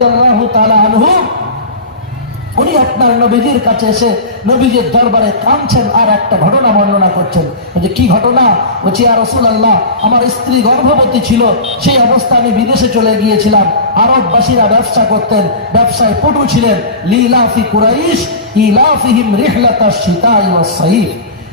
রাদিয়াল্লাহু তাআলা আনহু উনি আপনার নবীজির কাছে এসে নবীজির দরবারে কাঁদছেন আর একটা ঘটনা বর্ণনা করছেন। যে কি ঘটনা? বলছি, ইয়া রাসূলুল্লাহ, আমার স্ত্রী গর্ভবতী ছিল, সেই অবস্থায় আমি বিদেশে চলে গিয়েছিলাম। আরববাসীরা ব্যবসা করতেন, ব্যবসায় পটু ছিলেন। লিলাফি কুরাইশ ইলাফিহিম রিহলাতাশ শিতাই ওয়াস সাইফ,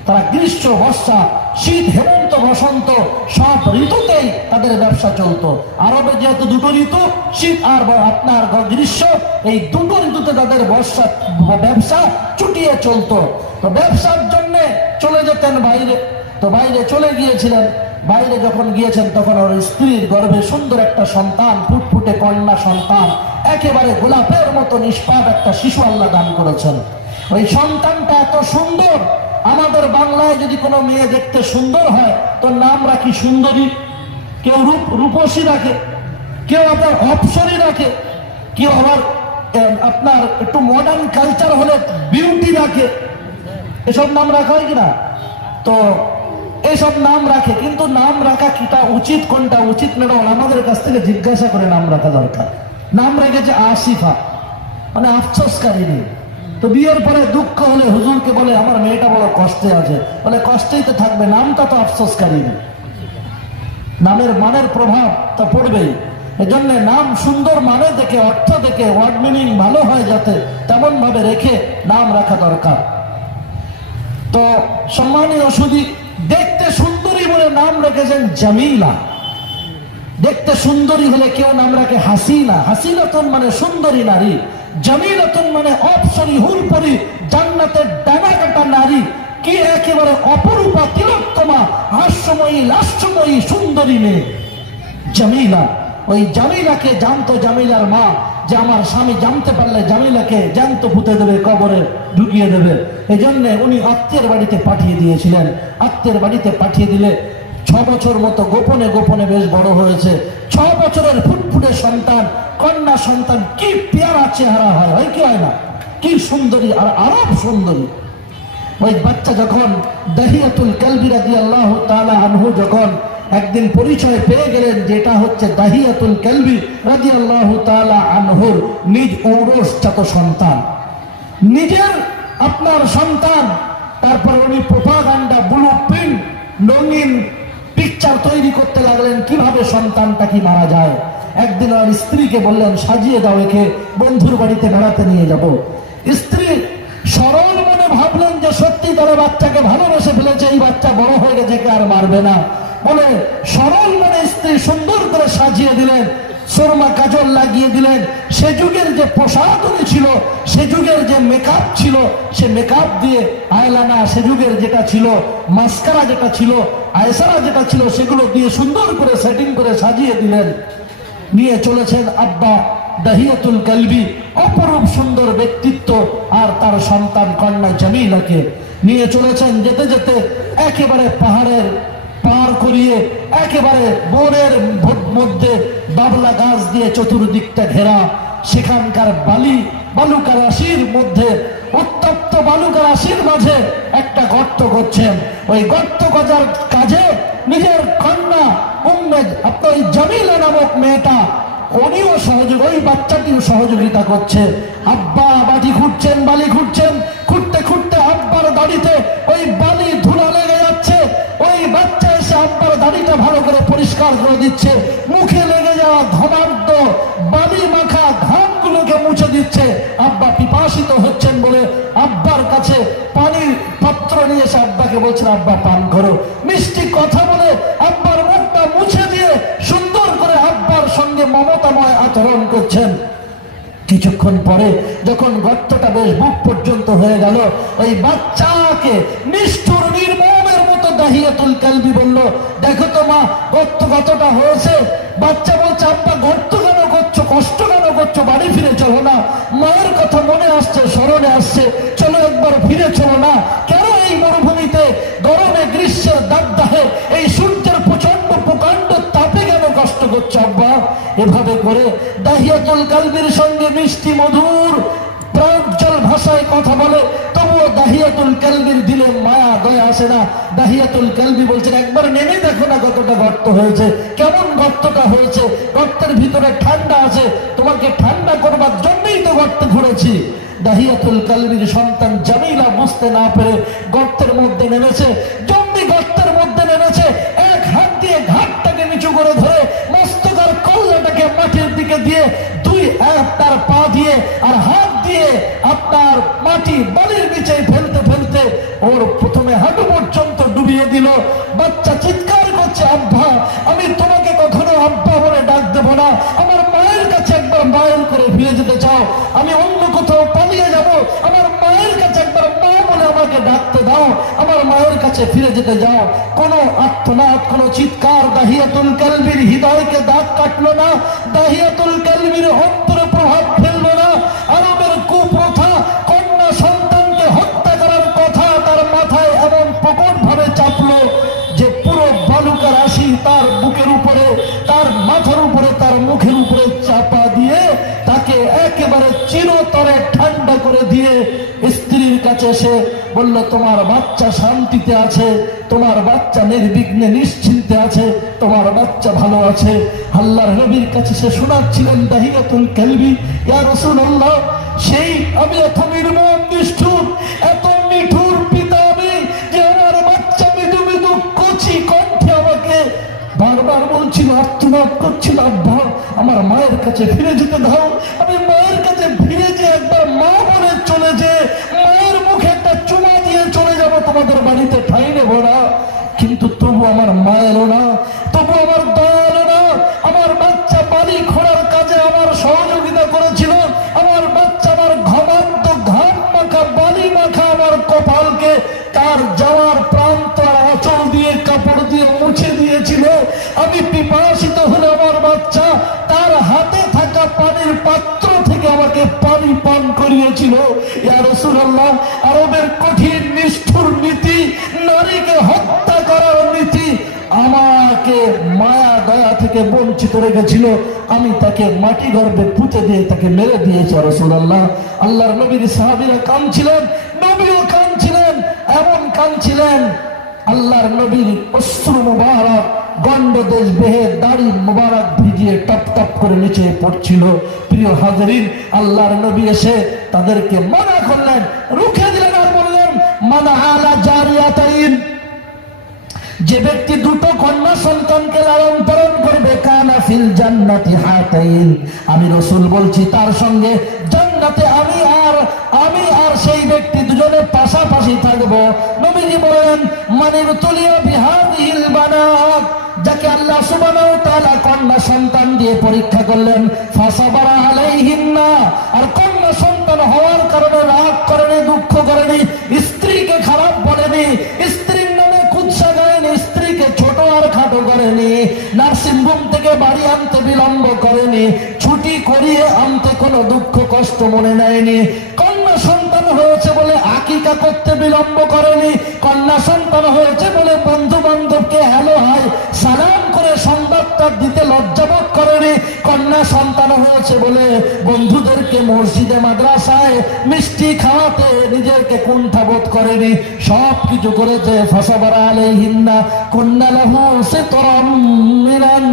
তারা গ্রীষ্ম, বর্ষা, শীত, হেমন্ত, বসন্ত সব ঋতুতেই তাদের ব্যবসা চলতো। আরবে যেহেতু দুটো ঋতু, শীত আর আপনার গ্রীষ্ম, এই দুটো ঋতুতে তাদের ব্যবসা চুটিয়ে চলতো। তো ব্যবসার জন্য চলে যেতেন বাইরে। তো বাইরে চলে গিয়েছিলেন। বাইরে যখন গিয়েছেন তখন ওর স্ত্রীর গর্ভে সুন্দর একটা সন্তান, ফুটফুটে কন্যা সন্তান, একেবারে গোলাপের মতো নিষ্পাপ একটা শিশু আল্লাহ দান করেছেন। ওই সন্তানটা এত সুন্দর, আমাদের বাংলায় যদি কোনো মেয়ে দেখতে সুন্দর হয় তো নাম রাখি সুন্দরী, কেউ রূপসী রাখে, কেউ আবার অপসরী রাখে, কেউ আবার আপনার একটু মডার্ন কালচার হলে বিউটি রাখে। এসব নাম রাখা হয় কিনা? তো এইসব নাম রাখে, কিন্তু নাম রাখা কিটা উচিত, কোনটা উচিত না আমাদের কাছ থেকে জিজ্ঞাসা করে নাম রাখা দরকার। নাম রেখেছে আসিফা, মানে আফসোসকারিনী। তো বিয়ের পরে দুঃখ হলে হুজুরকে বলে আমার মেয়েটা বড় কষ্টে আছে, বলে কষ্টেই তো থাকবে, নামটা তো আফসোসকারিনী। নামের মানের প্রভাব তা পড়বেই। এজন্য নাম সুন্দর মানে দেখে, অর্থ দেখে, ওয়ার্ড মিনিং ভালো হয় যাতে, তেমন ভাবে রেখে নাম রাখা দরকার। তো সম্মানীয় সুধী, দেখতে সুন্দরী বলে নাম রেখেছেন জামিলা। দেখতে সুন্দরী হলে কেউ নাম রাখে হাসিনা। হাসিনাতুন মানে সুন্দরী নারী, জামিলাতুন মানে অপসরী, হুরপরি, জান্নাতের ডানা কাটা নারী। কি একেবারে অপরূপা, তিলোত্তমা, হাস্যময়ী, লাস্যময়ী সুন্দরী মেয়ে জামিলা। ওই জামিলাকে জানতো জামিলার মা যে আমার স্বামী জানতে পারলে জামিলাকে জ্যান্ত পুঁতে দেবে, কবরে ঢুকিয়ে দেবে। এই জন্য উনি আত্মীয়ের বাড়িতে পাঠিয়ে দিয়েছিলেন। আত্মীয়ের বাড়িতে পাঠিয়ে দিলে 6 বছর মতো গোপনে গোপনে বেশ বড় হয়েছে। 6 বছরের ফুটফুটে সন্তান, কন্যা সন্তান, কি পেয়ারা চেহারা হয়, হয় কি হয় না? কি সুন্দরী, আর আরব সুন্দরী। ওই বাচ্চা যখন দাহিয়াতুল কালবি রাদিয়াল্লাহু তাআলা আনহু যখন একদিন পরিচয় পেয়ে গেলেন যেটা হচ্ছে দাহিয়াতুল কালবি রাদিয়াল্লাহু তাআলা আনহুর নিজ ঔরসজাত সন্তান, নিজের আপনার সন্তান। তারপর উনি প্রোপাগান্ডা, ব্লুপ্রিন্ট, রঙিন পিকচার তৈরি করতে লাগলেন কিভাবে সন্তানটা কি মারা যায়। একদিন আর স্ত্রীকে বললেন সাজিয়ে দাও, একে বন্ধুর বাড়িতে বেড়াতে নিয়ে যাব। স্ত্রী সরল মনে ভাবলেন যে সত্যি তারা বাচ্চাকে ভালোবেসে ফেলেছে, এই বাচ্চা বড় হয়ে গেছে, কে আর মারবে না বলে সরল মনে স্ত্রী সুন্দর করে সাজিয়ে দিলেন, সুরমা কাজল লাগিয়ে দিলেন। সে যুগের যে পোশাক ছিল, সে যুগের যে মেকআপ ছিল, সে মেকআপ দিয়ে আয়লানা, সে যুগের যেটা ছিল মাস্কারা, যেটা ছিল আয়সারা, যেটা ছিল সেগুলো দিয়ে সুন্দর করে সেটিং করে সাজিয়ে দিলেন। নিয়ে চলেছেন আব্বা দাহিয়াতুল কালবি, অপরূপ সুন্দর ব্যক্তিত্ব, আর তার সন্তান কন্যা জামিলাকে নিয়ে চলেছেন। যেতে যেতে একেবারে পাহাড়ের পার করিয়ে একেবারে বনের মধ্যে বাবলা গাছ দিয়ে চতুর্দিকটা ঘেরা, সেখানকার বালুকা রাশির মধ্যে, উত্তপ্ত বালুকা রাশির মাঝে একটা গর্ত করছেন। ওই গর্ত করার কাজে নিজের কন্যা আপনার জামিলা নামক মেয়েটা, উনিও সহযোগ, ওই বাচ্চাটিও সহযোগিতা করছে। আব্বা বাটি খুঁড়ছেন, বালি খুঁড়ছেন, খুঁড়তে খুঁড়তে আব্বার দাড়িতে ওই বালি ধুলা লেগে যাচ্ছে। ওই বাচ্চা এসে আব্বার দাড়িটা ভালো করে পরিষ্কার করে দিচ্ছে, মুখে লেগে যাওয়া ধনাঢ্য বালি মাখা ঘামগুলোকে মুছে দিচ্ছে। আব্বা পিপাসিত হচ্ছেন বলে আব্বার কাছে পানির পাত্র নিয়ে এসে আব্বাকে বলছেন আব্বা পান করো। মিষ্টি কথা বলে আব্বার মুখটা মুছে দিয়ে সুন্দর করে আব্বার সঙ্গে মমতাময় আচরণ করছেন। কিছুক্ষণ পরে যখন গর্তটা বেশ বুক পর্যন্ত হয়ে গেল, ওই বাচ্চাকে নিষ্ঠুর নির্মমের মতো দাহিয়াতুল কালবি বলল, দেখো তো মা, গর্ত কতটা হয়েছে। বাচ্চা বলছে আব্বা গর্ত কেন করছো, কষ্ট কেন করছো, বাড়ি ফিরে চলো না। মায়ের কথা মনে আসছে, স্মরণে আসছে, চলো একবার ফিরে চলো না। কেন এই মরুভূমিতে গরমে, গ্রীষ্মের দাবদাহে, এই সূর্যের প্রচন্ড প্রকাণ্ড তাপে কেন কষ্ট করছো আব্বা? এভাবে করে দাহিয়াতুল কালবির সঙ্গে মিষ্টি মধুর প্রাঞ্জল ভাষায় কথা বলে, তবুও দাহিয়াতুল কালবির দিলে মায়া দয়া আসে না। দাহিয়াতুল কালবি বলছেন একবার নেমে দেখো না কতটা গর্ত হয়েছে, কেমন গর্তটা হয়েছে, গর্তের ভিতরে ঠান্ডা আছে, তোমাকে ঠান্ডা করবার জন্যই তো গর্তে ঘুরেছি। দাহিয়াতুল কালবির সন্তান জামিলা বুঝতে না পেরে গর্তের মধ্যে নেমেছে। জম্বি গর্তের মধ্যে নেমেছে, এক হাত দিয়ে ঘাটটাকে নিচু করে ধরে মস্তকার কল্লাটাকে মাটির দিকে দিয়ে দুই তার পা দিয়ে আর হাত দিয়ে আপনার মাটি বালির নিচে ফেলতে ফেলতে ওর প্রথমে হাঁটু পর্যন্ত ডুবিয়ে দিল। বাচ্চা চিৎকার করছে, আব্বা আমি তোমাকে কখনো আব্বা বলে ডাক দেবো না, আমার মায়ের কাছে একবার মায়ের করে ফিরে যেতে চাও, আমি অন্য কোথাও পালিয়ে যাব, আমার মায়ের কাছে একবার মা বলে আমাকে ডাকতে দাও, আমার মায়ের কাছে ফিরে যেতে যাও। কোনো আর্তনাদ, কোনো চিৎকার দাহিয়াতুল কালবির হৃদয়কে দাগ কাটলো না, দাহিয়াতুল কালবির অন্তরে প্রভাব ফেললো না। আরবের কুপ্রথা, কন্যা সন্তানকে হত্যা করার কথা তার মাথায় এমন প্রকট ভাবে চাপলো যে পুরো বালুকা রাশি তার বুকের উপরে, তার মাথার উপরে, তার মুখের উপরে চাপা দিয়ে তাকে একেবারে চিরতরে ঠান্ডা করে দিয়ে স্ত্রীর কাছে এসে বলল, তোমার বাচ্চা শান্তিতে আছে, তোমার বাচ্চা নির্বিঘ্নে নিশ্চিন্তে আছে, তোমার বাচ্চা ভালো আছে। আল্লাহর নবীর কাছে সে শোনাচ্ছিলেন দাহিয়াতুল কালবি, ইয়া রাসূলুল্লাহ, সেই আমি এত নির্মম নিষ্ঠুর, এত নিঠুর পিতা আমি যে আমার বাচ্চা মৃদু মৃদু কচি কণ্ঠে আমাকে বারবার বলছিল, আর্তনাদ করছিল, আব্বা আমার মায়ের কাছে ফিরে যেতে দাও, আমি মায়ের কাছে ফিরে যে একবার মা বলে চলে যে মায়ের মুখে একটা চুমা দিয়ে চলে যাব, তোমাদের বাড়িতে ঠাঁই নেব না। কিন্তু তবু আমার মা এলো না, তবু আমার দয়া এলো না। আমার বাচ্চা বালি খোঁড়ার কাজে আমার সহযোগিতা করেছিল, আমার বাচ্চা আমার ঘমান্ত ঘাম মাখা বালি মাখা আমার কপালকে তার যাওয়ার প্রান্ত আঁচল দিয়ে কাপড় দিয়ে মুছে দিয়েছিল। আমি পিপাসিত হলে আমার বাচ্চা তার হাতে থাকা পানির পাত্র থেকে আমাকে পানি পান করিয়েছিল। ইয়া রাসূলুল্লাহ, আরবের কঠিন নিষ্ঠুর নীতি, নারীকে হত্যা করার নীতি আমাকে মায়া দয়া থেকে বঞ্চিত রেখেছিল। আমি তাকে মাটি গর্ভে পুঁতে দিয়ে তাকে মেরে দিয়েছি। রাসূলুল্লাহ, আল্লাহর নবীর সাহাবীরা কাঁদছিলেন, নবীও কাঁদছিলেন, এমন কাঁদছিলেন আল্লাহর নবীর অশ্রু মুবারক গন্ড দেশ বেহে দাড়ি মুবারক ভিজিয়ে টপ টপ করে নিচে পড়ছিল। প্রিয় হাজরিন, আল্লাহর নবী এসে তাদেরকে মানা করলেন, রুখে দিলেন আর বললেন, মানা আলা জারিয়াতাইন, যে ব্যক্তি দুটো কন্যা সন্তানকে লালন পালন করবে, কানা ফিল জান্নাতি হাতাইন, আমি রাসূল বলছি তার সঙ্গে জান্নাতে আমি আর সেই ব্যক্তি দুজনে পাশাপাশি থাকবো। নবীজি বলেন, মানির তুলিয়া বিহাদিল বানাত, যাকে আল্লাহ সুবহানাহু ওয়া তাআলা কন্যা সন্তান দিয়ে পরীক্ষা করলেন, ফাসাবারা আলাইহিন্না, আর কন্যা সন্তান হওয়ার কারণে রাগ করেনি, দুঃখ করেনি, স্ত্রীকে খারাপ বলেনি, স্ত্রীর নামে কুৎসা গায়নি, স্ত্রীকে ছোট আর খাটো করেনি, নার্সিংহোম থেকে বাড়ি আনতে বিলম্ব করেনি, ছুটি করিয়ে আনতে কোনো দুঃখ কষ্ট মনে নেয়নি, কন্যা সন্তান হয়েছে বলে আকিকা করতে বিলম্ব করেনি, কন্যা সন্তান হয়েছে বলে বন্ধু বান্ধবকে হ্যালো হাই সালাম করে সংবাদটা দিতে লজ্জাবোধ করেনি, কন্যা সন্তান হয়েছে বলে বন্ধুদেরকে মসজিদে মাদ্রাসায় মিষ্টি খাওয়াতে নিজেকে কুণ্ঠাবোধ করেনি, সব কিছু করেছে। ফাসাবারা আলাইহিন্না কুন্না লাহু সিতরাম মিনান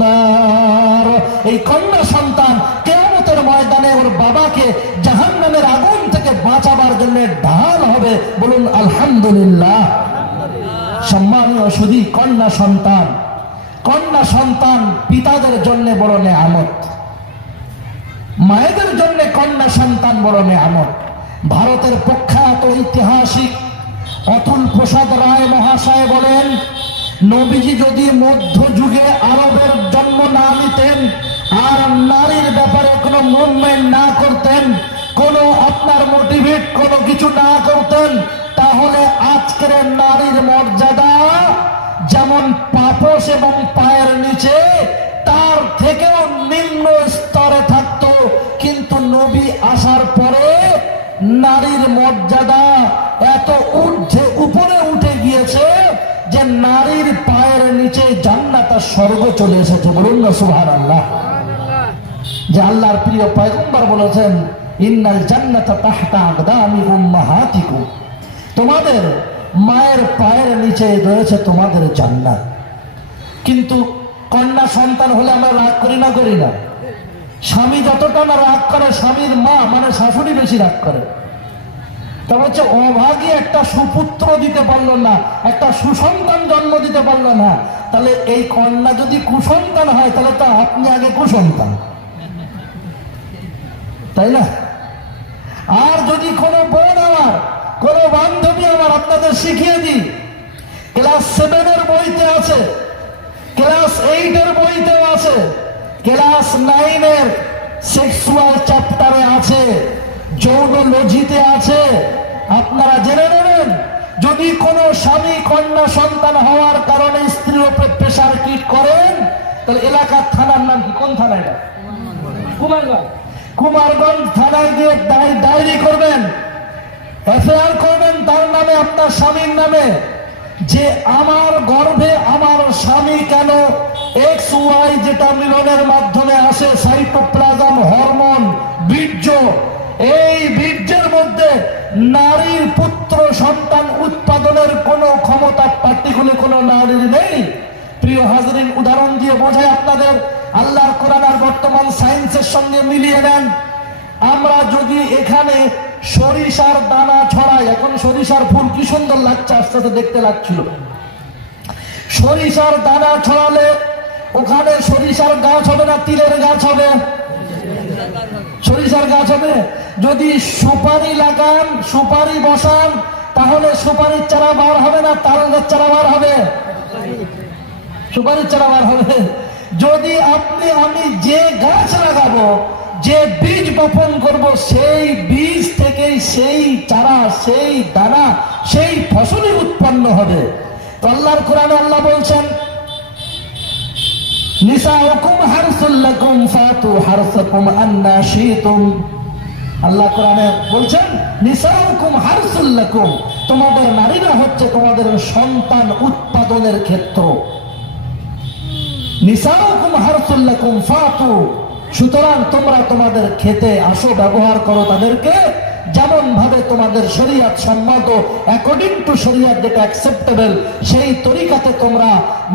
নার, এই কন্যা সন্তান কিয়ামতের ময়দানে ওর বাবাকে জাহান্নামের আগুন থেকে বাঁচাবার জন্য ঢাল হবে। বলুন আলহামদুলিল্লাহ। সম্মানীয় সুধী, কন্যা সন্তান পিতাদের জন্য বড় নেয়ামত, মায়েদের জন্য কন্যা সন্তান বড় নেয়ামত। ভারতের প্রখ্যাত ঐতিহাসিক অতুল প্রসাদ রায় মহাশয় বলেন, নবীজি যদি মধ্যযুগে আরবের জন্ম না নিতেন আর নারীর ব্যাপারে কোনো মুভমেন্ট না করতেন, কোনো আপনার মোটিভেট কোনো কিছু না করতেন, তাহলে আজকের নারীর মর্যাদা যেমন পাপোশ এবং পায়ের নিচে তার থেকেও নিম্ন স্তরে থাকতো। কিন্তু নবী আসার পরে নারীর মর্যাদা এত উপরে উঠে গিয়েছে যে নারীর পায়ের নিচে জান্নাত আর স্বর্গ চলে এসেছে। বলুন না সুবহানাল্লাহ। যে আল্লাহর প্রিয় পয়গম্বর বলেছেন, ইন্নাল জান্নাতা তাহতা আকদামি উম্মাহাতিকুম, তোমাদের মায়ের পায়ের নিচে রয়েছে তোমাদের জান্নাত। কিন্তু কন্যা সন্তান হলে আমরা রাগ করি না, করি না? স্বামী যতটা না রাগ করে, স্বামীর মা মানে শাশুড়ি বেশি রাগ করে। তা হচ্ছে অভাগী একটা সুপুত্র দিতে পারলো না, একটা সুসন্তান জন্ম দিতে পারলো না, তাহলে এই কন্যা যদি কুসন্তান হয় তাহলে তো আপনি আগে কুসন্তান, তাই না? আর যদি কোনো বোন আমার, কোনো বান্ধবী আমার, আপনাদের শিখিয়ে দিই, ক্লাস 7 এর বইতে আছে, ক্লাস 8 এর বইতেও আছে, ক্লাস 9 এর সেক্সুয়াল চ্যাপ্টারে আছে, যৌনলজিতে আছে। আপনারা জেনে নেবেন, যদি কোনো স্বামী কন্যা সন্তান হওয়ার কারণে স্ত্রীর উপরে প্রেসার কিট করেন, তাহলে এলাকার থানার নাম কি? কোন থানা এটা? কুমারগঞ্জ। কুমারগঞ্জ থানায় গিয়ে ডায়েরি করবেন, এফআইআর করবেন তার নামে, আপনার স্বামীর নামে, যে আমার গর্ভে আমার স্বামী কেন এক্স ওয়াই, যেটা মিলনের মাধ্যমে আসে, সাইটোপ্লাজম, হরমোন, বীর্য, এই বীর্যের মধ্যে নারীর পুত্র সন্তান উৎপাদনের কোনো ক্ষমতা পার্টিকুলার কোনো নারীর নেই। প্রিয় হাজরিন, উদাহরণ দিয়ে বোঝায় আপনাদের, আল্লাহর কোরআন আর বর্তমান সায়েন্সের সঙ্গে মিলিয়ে নেন। আমরা যদি এখানে সরিষার দানা ছড়াই, এখন সরিষার ফুল কি সুন্দর লাগছে, আস্তে আস্তে দেখতে লাগছিল, সরিষার দানা ছড়ালে ওখানে সরিষার গাছ হবে না তিলের গাছ হবে? সরিষার গাছ হবে। যদি সুপারি লাগান, সুপারি বসান, তাহলে সুপারির চারা বার হবে না তাল গাছ চারা বার হবে? সুপারির চারা বার হবে। যদি আপনি আমি যে গাছ লাগাবো, যে বীজ বপন করব, সেই বীজ থেকেই সেই চারা, সেই দানা, সেই ফসলই উৎপন্ন হবে। তো আল্লাহর কোরআনে আল্লাহ বলছেন, নিসাউকুম হারসুল লাকুম ফাতু হারসাকুম আন্না শিতুম। আল্লাহ কোরআনে বলছেন, নিসাউকুম হারসুল লাকুম, তোমাদের নারীরা হচ্ছে তোমাদের সন্তান উৎপাদনের ক্ষেত্র। নিসাউকুম হারসুল লাকুম ফাতু, সুতরাং তোমরা তোমাদের খেতে আসো, ব্যবহার করো তাদেরকে যেমন ভাবে তোমাদের শরীয়ত সম্মত, অ্যাকর্ডিং টু শরীয়ত যেটা অ্যাকসেপ্টেবল, সেই তরিকাতে তোমরা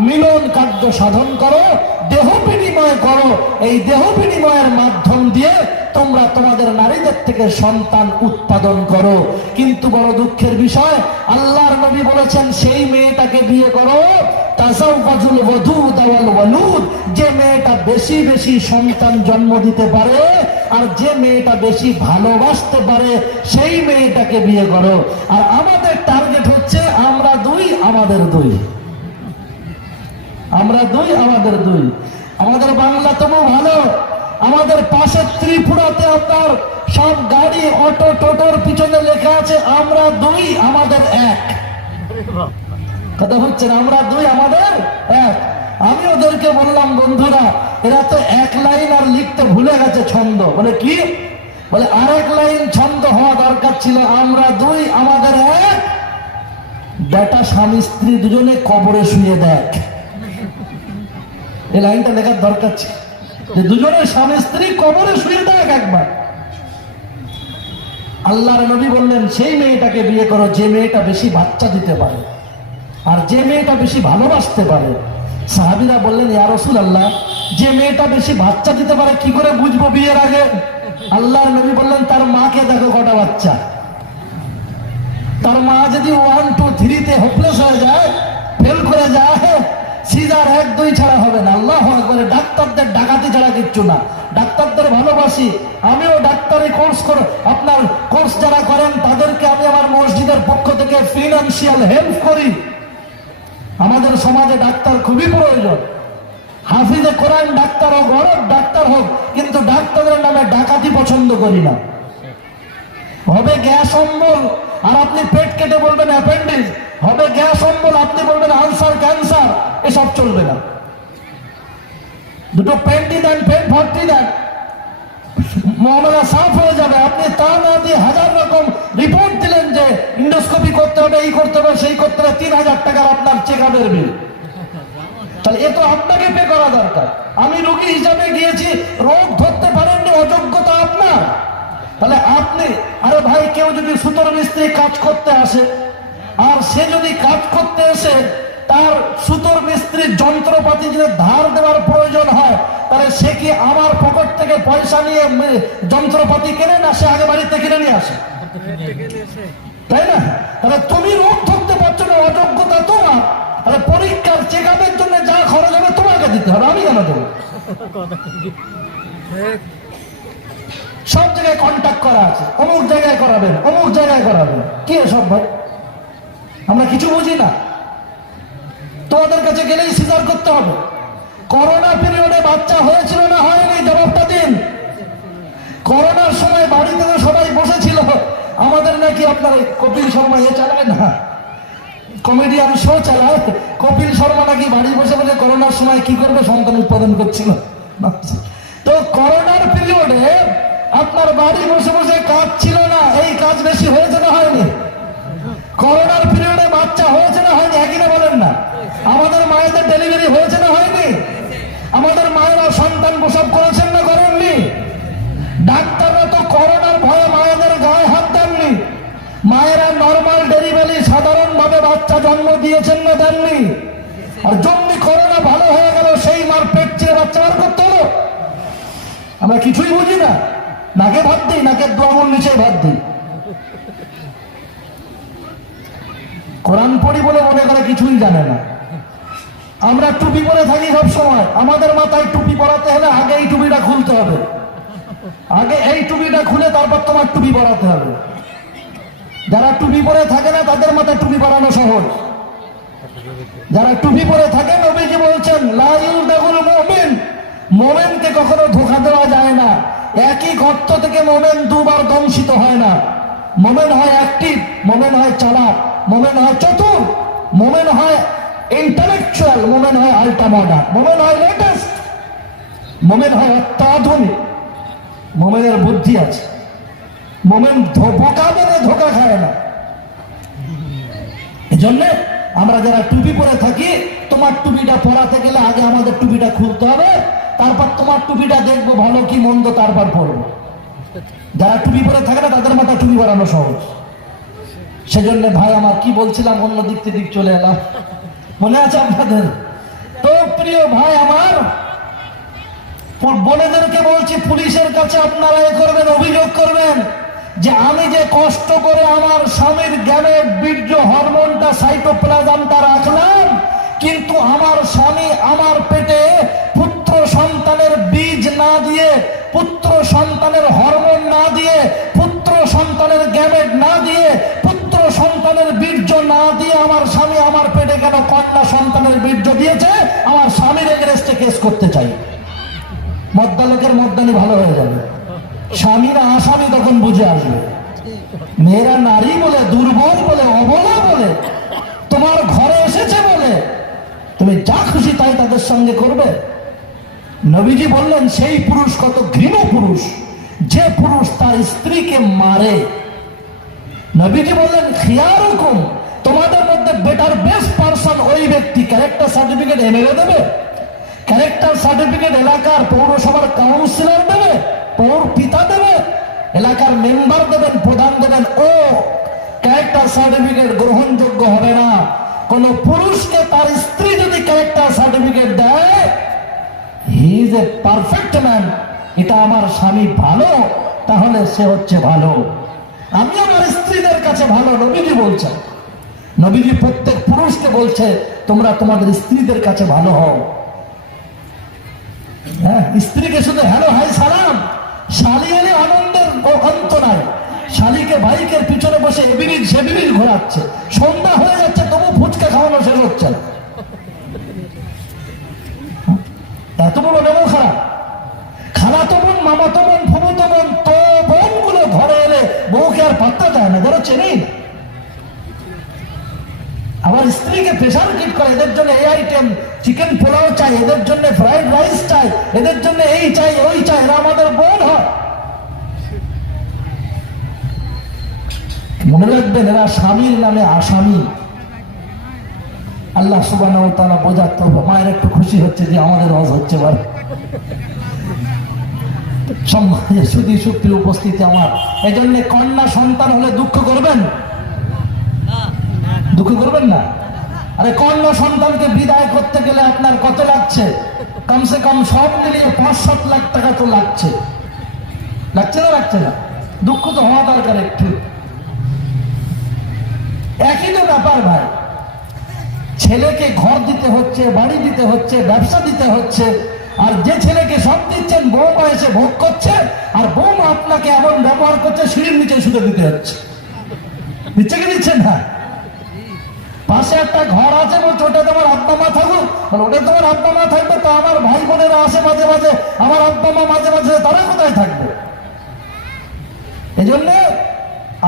মিলন কার্য সাধন করো, দেহ বিনিময় করো। এই দেহ বিনিময়ের মাধ্যম দিয়ে তোমরা তোমাদের নারীদের থেকে সন্তান উৎপাদন করো। কিন্তু বড় দুঃখের বিষয়, আল্লাহর নবী বলেছেন সেই মেয়েটাকে বিয়ে করো তাজাওয়াজুল ওয়াদুদ ওয়াল ওয়ালুদ, যে মেয়েটা বেশি বেশি সন্তান জন্ম দিতে পারে আর যে মেয়েটা বেশি ভালোবাসতে পারে সেই মেয়েটাকে বিয়ে করো। আর আমাদের টার্গেট হচ্ছে আমরা দুই আমাদের দুই, আমরা দুই আমাদের দুই। আমাদের বাংলা তবু ভালো, আমাদের পাশের ত্রিপুরাতে আপনার সব গাড়ি অটো টোটোর পিছনে লেখা আছে আমরা দুই আমাদের এক। কথা হচ্ছে না, আমরা দুই আমাদের এক। আমি ওদেরকে বললাম, বন্ধুরা এরা তো এক লাইন আর লিখতে ভুলে গেছে ছন্দ। বলে কি? বলে আরেক লাইন ছন্দ হওয়া দরকার ছিল, আমরা দুই আমাদের এক। বেটা স্বামী স্ত্রী দুজনে কবরে শুয়ে দেখ, এই লাইনটা লেখার দরকার ছিল, যে দুজনের স্বামী স্ত্রী কবরে শুয়ে দেখ একবার। আল্লাহর নবী বললেন সেই মেয়েটাকে বিয়ে করো যে মেয়েটা বেশি বাচ্চা দিতে পারে আর যে মেয়েটা বেশি ভালোবাসতে পারে। সাহাবীরা বললেন, ইয়া রাসূলুল্লাহ, যে মেয়েটা বেশি বাচ্চা দিতে পারে কি করে বুঝবো বিয়ের আগে? আল্লাহর নবী বললেন, তার মাকে দেখো কটা বাচ্চা। তার মা যদি 1, 2, 3 তে হোপলেস হয়ে যায়, ফেল করে যায়, সিজার 1, 2 ছাড়া হবে না। আল্লাহু আকবার। ডাক্তারদের ডাকাতি ছাড়া কিচ্ছু না। ডাক্তারদের ভালোবাসি, আমিও ডাক্তারি কোর্স করে, আপনার কোর্স যারা করেন তাদেরকে আমি আমার মসজিদের পক্ষ থেকে ফিনান্সিয়াল হেল্প করি। আমাদের সমাজে ডাক্তার খুবই প্রয়োজন। হাফিজে কোরআন ডাক্তার হোক, অরব ডাক্তার হোক, কিন্তু ডাক্তারের নামে ডাকাতি পছন্দ করি না। হবে গ্যাস অম্বল আর আপনি পেট কেটে বলবেন অ্যাপেন্ডিক্স, হবে গ্যাস অম্বল আপনি বলবেন আলসার, ক্যান্সার, এসব চলবে না। দুটো পেন্টি দেন, পেন ভর্তি দেন, মামলা সাফ হয়ে যাবে। আপনি তা না দিয়ে হাজার রকম রিপোর্ট দিলেন যে ইন্ডোস্কোপি করতে হবে, এই করতে হবে, সেই করতে হবে, 3000 টাকার আপনার চেক আপের বিল। তাহলে এ তো আপনাকে পে করা দরকার। আমি রোগী হিসাবে গিয়েছি, রোগ ধরতে পারেননি, অযোগ্যতা আপনার। তাহলে যদি সুতোর মিস্ত্রি কাজ করতে আসে, আর সে যদি কাজ করতে এসে তার সুতোর মিস্ত্রির যন্ত্রপাতি যদি ধার দেওয়ার প্রয়োজন হয়, তাহলে সে কি আমার পকেট থেকে পয়সা নিয়ে যন্ত্রপাতি কেনে না সে আগে বাড়িতে কিনে নিয়ে আসে? তাই না? তাহলে তুমি রোগ ধরতে পারছো না, অযোগ্যতা তোমার। তাহলে পরীক্ষার চেক আপের জন্য যা খরচ হবে তোমাকে দিতে হবে, আমি কেন দেবো? সব জায়গায় কন্ট্যাক্ট করা আছে, অমুক জায়গায় করাবেন, অমুক জায়গায় করাবেন। কি এসব ভাই? আমরা কিছু বুঝি না। তোমাদের কাছে গেলেই স্বীকার করতে হবে। করোনা পিরিয়ডে বাচ্চা হয়েছিল না হয়নি? জবাবটা দিন। করোনার সময় বাড়িতে তো সবাই বসেছিল, আমাদের নাকি আপনার কপিল শর্মা চালায় না, কমেডিয়ান শো চালায়, কপিল শর্মা নাকি বাড়ি বসে বসে করোনার সময় কি করবে সন্তান উৎপাদন করছিল। তো করোনার পিরিয়ডে আপনার বাড়ি বসে বসে কাজ ছিল না, এই কাজ বেশি হয়েছে না হয়নি? করোনার পিরিয়ডে বাচ্চা হয়েছে না হয়নি? একই না বলেন না? আমাদের মায়েদের ডেলিভারি হয়েছে না হয়নি? আমাদের মায়েরা সন্তান প্রসব করেছেন না করেননি? ডাক্তাররা তো করোনার ভয়ে মায়েদের গায়ে হাত দেননি। মায়েরা নর্মাল ডেলিভারি সাধারণ ভাবে বাচ্চা জন্ম দিয়েছেন না দেননি? আর জন্মি করোনা ভালো হয়ে গেল, সেই মার পেট চিরে বাচ্চা বার করতে হলো। আমরা কিছুই বুঝি না, নাকে ভাত দিই, নাকের দু আঙুল নিচে ভাত দিই। কোরআন পড়ি বলে মনে করে কিছুই জানে না। আমরা টুপি পরে থাকি সব সময়, আমাদের মাথায় টুপি পরাতে হলে আগে এই টুপিটা খুলতে হবে, আগে এই টুপিটা খুলে তারপর তোমার টুপি পরাতে হবে। যারা টুপি পরে থাকে না তাদের মাথায় টুপি পরানো সহজ, যারা টুপি পরে থাকে নবীজি বলছেন লা ইউদাগুল মুমিন, মোমেনকে কখনো ধোঁকা দেওয়া যায় না। একই গর্ত থেকে মোমেন দুবার দংশিত হয় না। মোমেন হয় অ্যাক্টিভ, মোমেন হয় চালাক, মোমেন হয় চতুর, মোমেন হয় ইন্টালেকচুয়াল, মোমেন হয় আল্ট্রা মডার্ন, মোমেন হয় লেটেস্ট, মোমেন হয় অত্যাধুনিক। মোমেনের বুদ্ধি আছে, মোমেন বোকা মেরে ধোকা খায় না। এই জন্য আমরা যারা টুপি পরে থাকি, তোমার টুপিটা পরাতে গেলে আগে আমাদের টুপিটা খুলতে হবে, তারপর তোমার টুপিটা দেখবো ভালো কি মন্দ, তারপর পরবো। যারা টুপি পরে থাকে না তাদের মাথা টুপি পরানো সহজ। সেজন্য ভাই আমার কি বলছিলাম, অন্য দিক থেকে চলে এলাম, মনে আছে আপনাদের? তো প্রিয় ভাই আমার, বোনেদেরকে বলছি, পুলিশের কাছে আপনারা এ করবেন, অভিযোগ করবেন যে আমি যে কষ্ট করে আমার স্বামীর গ্যামেট বীর্য হরমোনটা সাইটোপ্লাজমটা রাখলাম, কিন্তু আমার স্বামী আমার পেটে পুত্র সন্তানের বীজ না দিয়ে, পুত্র সন্তানের হরমোন না দিয়ে, পুত্র সন্তানের গ্যামেট না দিয়ে, পুত্র সন্তানের বীর্য না দিয়ে আমার স্বামী আমার পেটে কেন কন্যা সন্তানের বীর্য দিয়েছে? আমার স্বামীর এগেনস্টে কেস করতে চাই। মদ্দালোকের মদ্দানি ভালো হয়ে যাবে, স্বামীরা আসামি তখন বুঝে আসবে। মেয়েরা নারী বলে, দুর্বল বলে, অবলা বলে, তোমার ঘরে এসেছে বলে তুমি যা খুশি তাই তাদের সঙ্গে করবে। নবীজি বললেন সেই পুরুষ কত ঘৃণ পুরুষ যে পুরুষ তার স্ত্রীকে মারে। নবীজি বললেন খিয়ারুকুম, তোমাদের মধ্যে বেটার বেস্ট পারসন ওই ব্যক্তি। ক্যারেক্টার সার্টিফিকেট এমএলএ দেবে, ক্যারেক্টার সার্টিফিকেট এলাকার পৌরসভার কাউন্সিলর দেবে, পৌর পিতা দেবে, এলাকার মেম্বার দেবেন, প্রধান দেবেন। ও ক্যারেক্টার সার্টিফিকেট গ্রহণযোগ্য হবে না। কোন পুরুষকে তার স্ত্রী যদি ক্যারেক্টার সার্টিফিকেট দেয়, he is a perfect man, এটা আমার স্বামী ভালো, তাহলে সে হচ্ছে ভালো। আমি আমার স্ত্রীদের কাছে ভালো, নবীজি বলছেন। নবীজি প্রত্যেক পুরুষকে বলছে তোমরা তোমাদের স্ত্রীদের কাছে ভালো হও। হ্যাঁ, স্ত্রীকে শুধু হ্যালো হাই সালাম, শালি এলে আনন্দের অন্ত নাই। শালিকে বাইকের পিছনে বসে এবিরিজ সেবিরিজ ঘোরাচ্ছে, সন্ধ্যা হয়ে যাচ্ছে তবু ফুচকা খাওয়ানো শেষ হচ্ছে না। এত বড় নেমো খারাপ। খালাতো বোন, মামাতো বোন, ফুফুতো বোন, তো বোন গুলো ঘরে এলে বউকে আর পাত্তা দেয় না, যারা চেনেই না। আমার স্ত্রীকে প্রেশার কিট করে, এদের জন্য এই আইটেম চিকেন পোলাও চাই, এদের জন্য ফ্রাইড রাইস চাই, এদের জন্য এই চাই ওই চাই, এরা আমাদের বোন হয়। মনে রাখবেন এরা স্বামীর নামে আসামি। আল্লাহ সুবহানাহু ওয়া তাআলা বোঝাতে হবে। মায়ের একটু খুশি হচ্ছে যে আমাদের হজ হচ্ছে। সম্মানীয় সুধী সুপ্রিয় উপস্থিতি আমার, এই জন্য কন্যা সন্তান হলে দুঃখ করবেন? দুঃখ করবেন না? আরে কন্যা সন্তানকে বিদায় করতে গেলে আপনার কত লাগছে? কমসে কম সব মিলিয়ে 5-7 লাখ টাকা তো লাগছে। লাগছে না? লাগছে না? দুঃখ তো হওয়া দরকার একটু। একই তো ব্যাপার ভাই, ছেলেকে ঘর দিতে হচ্ছে, বাড়ি দিতে হচ্ছে, ব্যবসা দিতে হচ্ছে, আর যে ছেলেকে সব দিচ্ছেন বৌমা এসে ভোগ করছে, আর বৌমা আপনাকে এমন ব্যবহার করছে সিঁড়ির নিচে শুতে দিতে হচ্ছে। দিচ্ছে কি দিচ্ছেন না? পাশে একটা ঘর আছে, বলছে ওটা তোমার আব্বা মা থাকুক। ওটা তোমার আব্বা মা থাকবে তো আমার ভাই বোনেরা আসে মাঝে মাঝে, আমার আব্বা মা মাঝে মাঝে, তারা কোথায় থাকবে? এই জন্য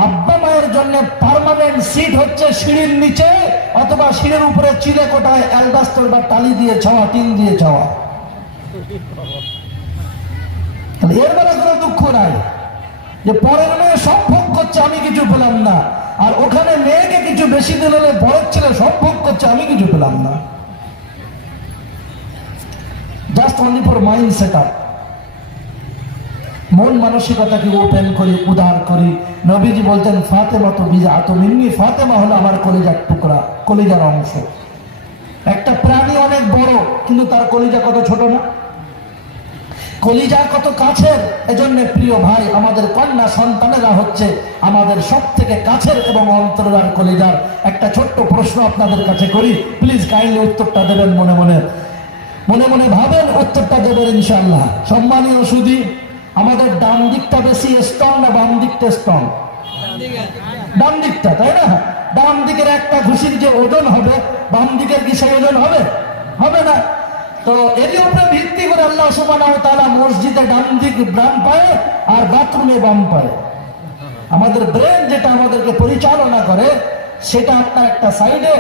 আব্বা মায়ের জন্য পার্মানেন্ট সিট হচ্ছে সিঁড়ির নিচে, অথবা সিঁড়ির উপরে চিলে কোটায় অ্যালবাস্টার বা টালি দিয়ে ছাওয়া, টিন দিয়ে ছাওয়া। এর বেলা কোনো দুঃখ নাই যে পরের মেয়ে সব ভোগ করছে আমি কিছু পেলাম না, আর ওখানে মেয়েকে কিছু বেশি দিন হলে বড় ছেলে সব ভোগ করছে আমি কিছু পেলাম না। Just only for mind set up, মন মানসিকতাকে ওপেন করি, উদার করি। নবীজি বলতেন ফাতেমা তো বিজআত মিন্নি, ফাতেমা হলো আমার কলিজার টুকরা, কলিজার অংশ। একটা প্রাণী অনেক বড়, কিন্তু তার কলিজা কত ছোট না? কলিজা কত কাছের। এজন্য প্রিয় ভাই, আমাদের কন্যা সন্তানেরা হচ্ছে আমাদের সব থেকে কাছের এবং অন্তরের আর কলিজার। একটা ছোট্ট প্রশ্ন আপনাদের কাছে করি, প্লিজ কাইন্ডলি উত্তরটা দেবেন, মনে মনে মনে মনে ভাবেন, উত্তরটা দেবেন ইনশাআল্লাহ। সম্মানীয় সুধী, আমাদের ডান দিকটা বেশি স্ট্রং না বাম দিকটা স্ট্রং? ডান দিকটা, তাই না? ডান দিকের একটা ঘুষির যে ওজন হবে, বাম দিকের কি সেই ওজন হবে? হবে না। তো এরই উপরে ভিত্তি করে আল্লাহ সুবহানাহু ওয়া তাআলা মসজিদে ডান দিক ডান পায়ে আর বাথরুমে বাম পায়ে। আমাদের ব্রেন যেটা আমাদেরকে পরিচালনা করে সেটা আপনার একটা সাইডে,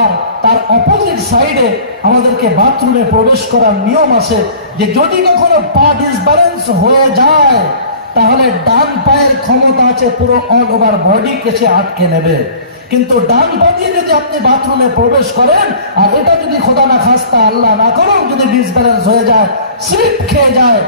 আর তার অপোজিট সাইডে আমাদেরকে বাথরুমে প্রবেশ করার নিয়ম আছে, যে যদি কখনো পা ডিসব্যালেন্স হয়ে যায় তাহলে ডান পায়ের ক্ষমতা আছে পুরো অল ওভার বডিকে সে আটকে নেবে। কিন্তু ডান পা দিয়ে যদি আপনি বাথরুমে প্রবেশ করেন, আর এটা যদি খোদা না খাস্তা আল্লাহ না করুন যদি ডিসব্যালেন্স হয়ে যায়, স্লিপ খেয়ে যায়,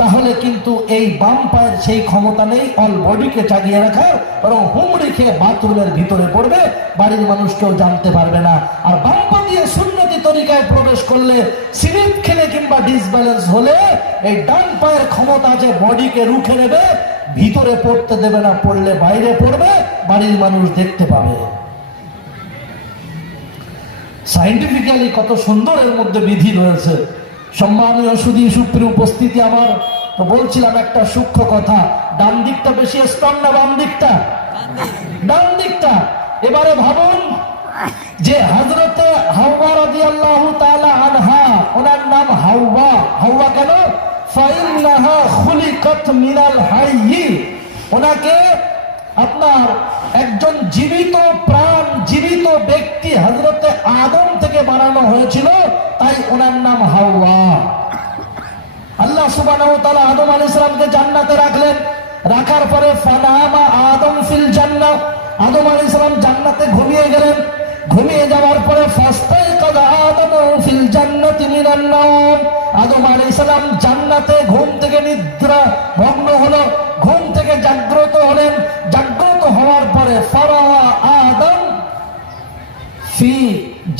তাহলে কিন্তু এই বাম পায়ের সেই ক্ষমতা নেই অল বডিকে জাগিয়ে রাখার, বরং হুমড়ি খেয়ে বাথরুমের ভিতরে পড়বে, বাড়ির মানুষ কেউ জানতে পারবে না। আর বাম পা দিয়ে সুন্নতি তরিকায় প্রবেশ করলে, স্লিপ খেলে কিংবা ডিসব্যালেন্স হলে এই ডান পায়ের ক্ষমতা যে বডিকে রুখে নেবে, ভিতরে পড়তে দেবে না, পড়লে বাইরে পড়বে, বাড়ির মানুষ দেখতে পাবে। সাইন্টিফিক্যালি কত সুন্দর এর মধ্যে বিধি রয়েছে। সম্মানীয় সুধী সুপ্রিয় উপস্থিতি আমার, তো বলছিলাম একটা সূক্ষ্ম কথা, ডান দিকটা বেশি স্ট্রং না বাম দিকটা? ডান দিকটা। এবারে ভাবুন যে হযরতে হাওয়া রাদিয়াল্লাহু তাআলা আনহা, ওনার নাম হাওয়া। হাওয়া কেন? ফাইন্নাহা খুলিকাত মিনাল হাইয়্যি, ওনাকে আপনার একজন জীবিত প্রাণ, জীবিত ব্যক্তি হযরতে আদম থেকে বানানো হয়েছিল, তাই ওনার নাম হাওয়া। আল্লাহ সুবহানাহু ওয়া তাআলা আদম আলাইহিস সালামকে জান্নাতে রাখলেন, রাখার পরে ফানামা আদম ফিল জান্নাহ, আদম আলাইহিস সালাম জান্নাতে ঘুমিয়ে গেলেন। ঘুমিয়ে যাওয়ার পরে ফাস্তাইকাযা আদম ফিল জান্নাতি মিনান নাওম, আদম আলাইহিস সালাম জান্নাতে ঘুম থেকে নিদ্রা ভগ্ন হলো, ঘুম থেকে জাগ্রত হলেন। জাগ্রত হওয়ার পরে ফারা আদম ফি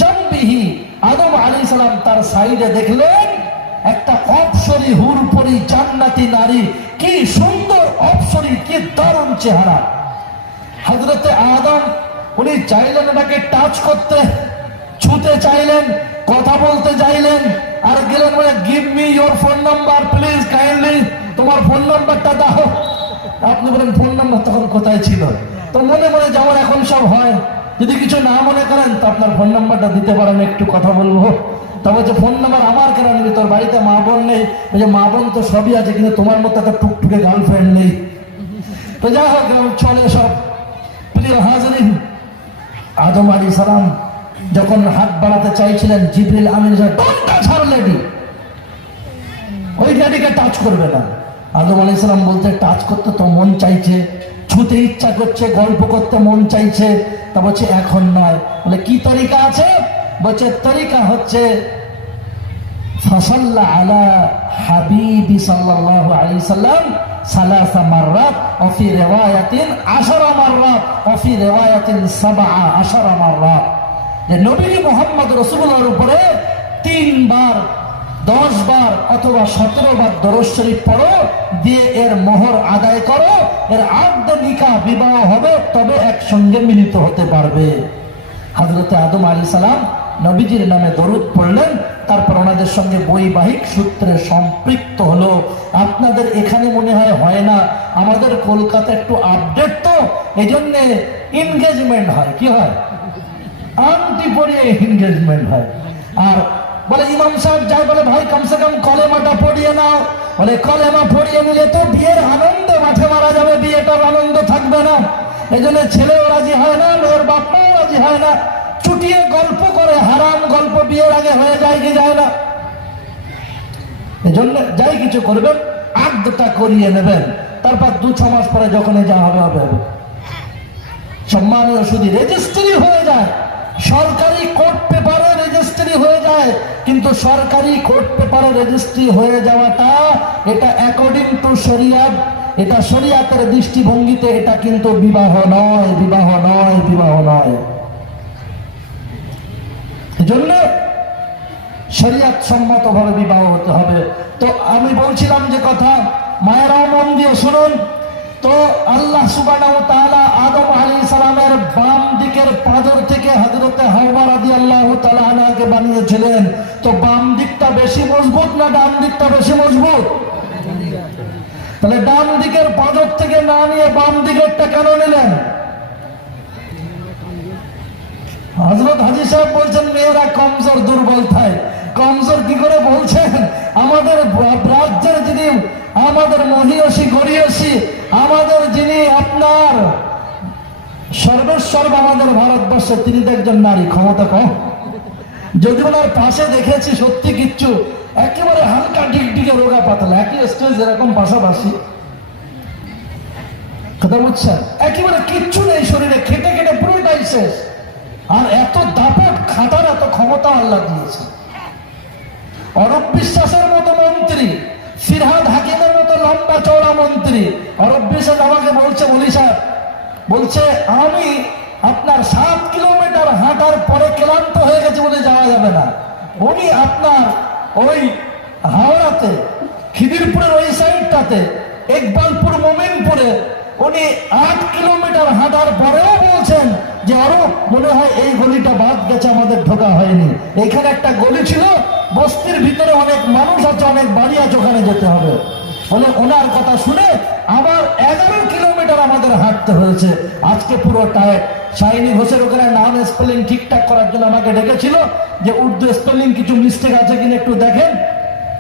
জামবিহি, আদম আলাইহিস সালাম তার সাইডে দেখলেন একটা অপ্সরী হুরপরি জান্নাতি নারী। কি সুন্দর অপ্সরী, কি দারুণ চেহারা। হযরতে আদম উনি চাইলেন এটাকে টাচ করতে, ছুতে চাইলেন, কথা বলতে চাইলেন, আর গেলেন বলে give me your phone number please kindly, তোমার ফোন নাম্বারটা দাও। আপনি বলেন ফোন নাম্বার তখন কোথায় ছিল? তো মনে মনে যেমন এখন সব হয়, যদি কিছু না মনে করেন তো আপনার ফোন নাম্বারটা দিতে পারেন, একটু কথা বলবো। তবে যে ফোন নাম্বার আমার কেন নিবি, তোর বাড়িতে মা বোন নেই? যে মা বোন তো সবই আছে, কিন্তু তোমার মতো একটা টুকটুকে গার্লফ্রেন্ড নেই। তো যাই হোক, চলে সব। প্রিয় হাজরিন, আদম আলাইহিস সালাম যখন হাত বাড়াতে চাইছিলেন, জিবরিল আমিন ডোন্ট টাচ হার লেডি, ওই লেডিকে টাচ করবে না। আদম আলাইহিস সালাম বলতে টাচ করতে তো মন চাইছে, ছুতে ইচ্ছা করছে, গল্প করতে মন চাইছে। তা বলছে এখন নয়। বলে কি তরিকা আছে? বলছে তরিকা হচ্ছে ফাসাল্লা আলা হাবিবি সাল্লাল্লাহু আলাইহি সাল্লাম সালাসা মাররাত ওয়া ফি রিওয়ায়াতিন 10 মাররাত ওয়া ফি রিওয়ায়াতিন 17 মাররাত। যে নবী মুহাম্মদ রাসূলুল্লাহর উপরে 3 বার, 10 বার অথবা 17 বার দরুদ শরীফ পড়ো, দিয়ে এর মোহর আদায় করো, এর আকদ নিকাহ বিবাহ হবে, তবে একসঙ্গে মিলিত হতে পারবে। হযরত আদম আলাইহিস সালাম নবীজির নামে দরুদ পড়লেন, তারপর ওনাদের সঙ্গে বৈবাহিক সূত্রে সম্পৃক্ত হলো। আপনাদের এখানে মনে হয় না, আমাদের কলকাতা একটু আপডেট, তো এই জন্য এনগেজমেন্ট হয়। কি হয়? আংটি পরিয়ে এনগেজমেন্ট হয়। আর বলে ইমাম সাহেব যাই বলে, ভাই কমসে কম কলেমাটা পড়িয়ে নাও। বলে কলেমা পড়িয়ে নিলে তো বিয়ের আনন্দে মাঠে মারা যাবে, বিয়েটার আনন্দ থাকবে না। এই জন্য ছেলেও রাজি হয় না, মেয়ের বাপটাও রাজি হয় না, চুটিয়ে গল্প করে, হারাম গল্প বিয়ের আগে হয়ে যায় কি যায় না। এই জন্য যাই কিছু করবেন আকদটা করিয়ে নেবেন, তারপর 2-6 মাস পরে যখন যা হবে হবে। সম্মানীয় শুধু রেজিস্ট্রি হয়ে যায়, সরকারি কোর্ট পেপারে রেজিস্ট্রি হয়ে যায়, কিন্তু সরকারি কোর্ট পেপারে রেজিস্ট্রি হয়ে যাওয়াটা এটা অ্যাকর্ডিং টু শরিয়াত, এটা শরিয়াতের দৃষ্টিভঙ্গিতে এটা কিন্তু বিবাহ নয়, বিবাহ নয়, বিবাহ নয়। এজন্য শরিয়াত সম্মত ভাবে বিবাহ হতে হবে। তো আমি বলছিলাম যে কথা, মায়েরাও মন দিয়ে শুনুন। তো আল্লাহ সুবহানাহু ওয়া তাআলা আদম আলাইহিস সালামের বাম দিকের পাঁজর থেকে হযরতে হাওয়া রাদিয়াল্লাহু তাআলা আনহাকে বানিয়েছিলেন। তো বাম দিকটা বেশি মজবুত না ডান দিকটা বেশি মজবুত? তাহলে ডান দিকের পাঁজর থেকে না নিয়ে বাম দিকেরটা কেন নিলেন? হযরত হাজী সাহেব বলছেন মেয়েরা কমজোর, দুর্বল থাকে। কমজোর কি করে বলছেন? আমাদের রাজ্যের যিনি আমাদের মহিয়সী গরিয়সী, আমাদের যিনি আপনার সর্বেশ্বর আমাদের ভারতবর্ষে, তিনি তো একজন নারী, ক্ষমতা কম। যদি ওনার পাশে দেখেছি সত্যি কিচ্ছু, একেবারে হালকা ডিগডিগে রোগা পাতলা, একই স্টেজ এরকম পাশাপাশি, কথা বুঝছেন? একেবারে কিচ্ছু নেই শরীরে, খেটে খেটে পুরোটাই শেষ। আর এত দাপট খাটার এত ক্ষমতা আল্লাহ দিয়েছে। অরব বিশ্বাসের মতো মন্ত্রী, ফিরহাদ হাকিমের মতো লম্বা চওড়া মন্ত্রী, অরব বিশ্বাস আমাকে বলছে, বলি সাহেব বলছে আমি আপনার 7 কিলোমিটার হাঁটার পরে ক্লান্ত হয়ে গেছে বলে যাওয়া যাবে না। উনি আপনার ওই হাওড়াতে, খিদিরপুরের ওই সাইডটাতে, ইকবালপুর মোমিনপুরে উনি 8 কিলোমিটার হাঁটার পরেও বলছেন যে আরো মনে হয় এই গলিটা বাদ গেছে, আমাদের ঢোকা হয়নি। এখানে একটা গলি ছিল, বস্তির ভিতরে অনেক মানুষ আছে, অনেক বাড়ি আছে, ওখানে যেতে হবে। বলে ওনার কথা শুনে আবার 11 কিলোমিটার আমাদের হাঁটতে হয়েছে। আজকে পুরো টায়ার্ড। শাইনি ঘোষের ওখানে নাম স্পেলিং ঠিকঠাক করার জন্য আমাকে ডেকেছিল, যে উর্দু স্পেলিং কিছু মিস্টেক আছে কিনা একটু দেখেন।